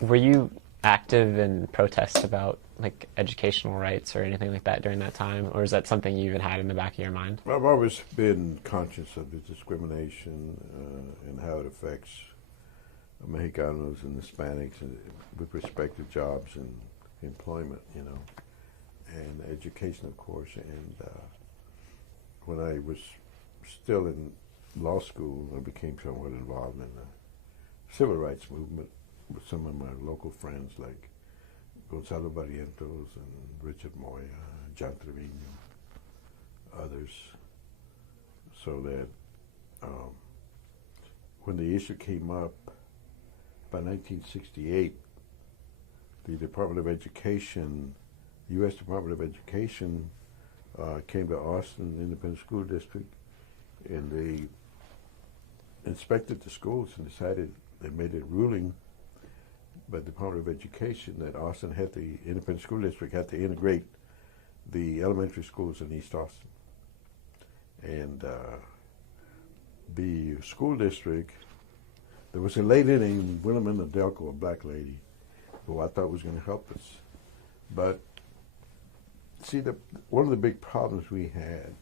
Were you active in protests about like educational rights or anything like that during that time, or is that something you even had in the back of your mind? I've always been conscious of the discrimination and how it affects Mexicanos and Hispanics with respect to jobs and employment, and education, of course. And when I was still in law school, I became somewhat involved in the civil rights movement with some of my local friends like Gonzalo Barrientos and Richard Moya, John Trevino, others, so that when the issue came up by 1968, the Department of Education, the U.S. Department of Education, came to Austin Independent School District, and they inspected the schools and decided, they made a ruling by the Department of Education that Austin had, the Independent School District had to integrate the elementary schools in East Austin. And the school district, there was a lady named Wilhelmina Delco, a black lady, who I thought was going to help us. But see, one of the big problems we had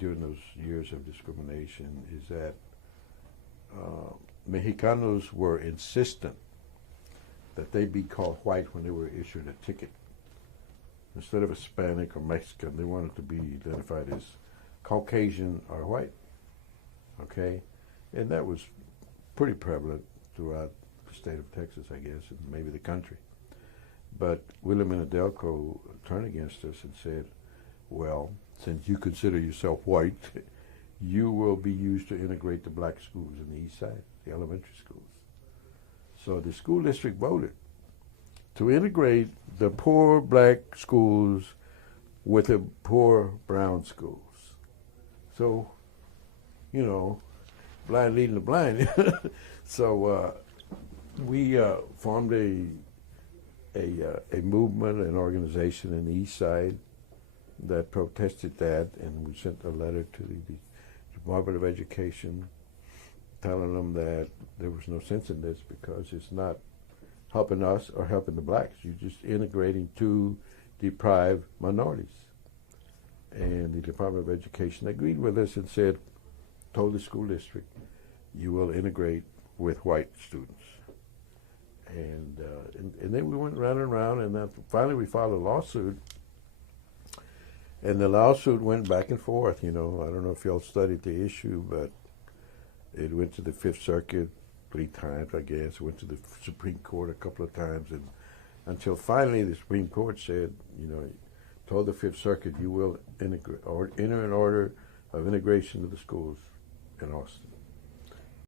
during those years of discrimination is that Mexicanos were insistent that they be called white when they were issued a ticket. Instead of Hispanic or Mexican, they wanted to be identified as Caucasian or white. Okay? And that was pretty prevalent throughout the state of Texas, I guess, and maybe the country. But Wilhelmina Delco turned against us and said, well, since you consider yourself white, you will be used to integrate the black schools in the east side, the elementary schools. So the school district voted to integrate the poor black schools with the poor brown schools. So, blind leading the blind. So we formed a movement, an organization in the east side that protested that, and we sent a letter to the Department of Education telling them that there was no sense in this because it's not helping us or helping the blacks. You're just integrating two deprived minorities. And the Department of Education agreed with us and said, told the school district, you will integrate with white students. And then we went round and round, and then finally we filed a lawsuit. And the lawsuit went back and forth, I don't know if y'all studied the issue, but it went to the Fifth Circuit 3 times, I guess. It went to the Supreme Court a couple of times, and until finally the Supreme Court said, told the Fifth Circuit, you will integrate or enter an order of integration of the schools in Austin.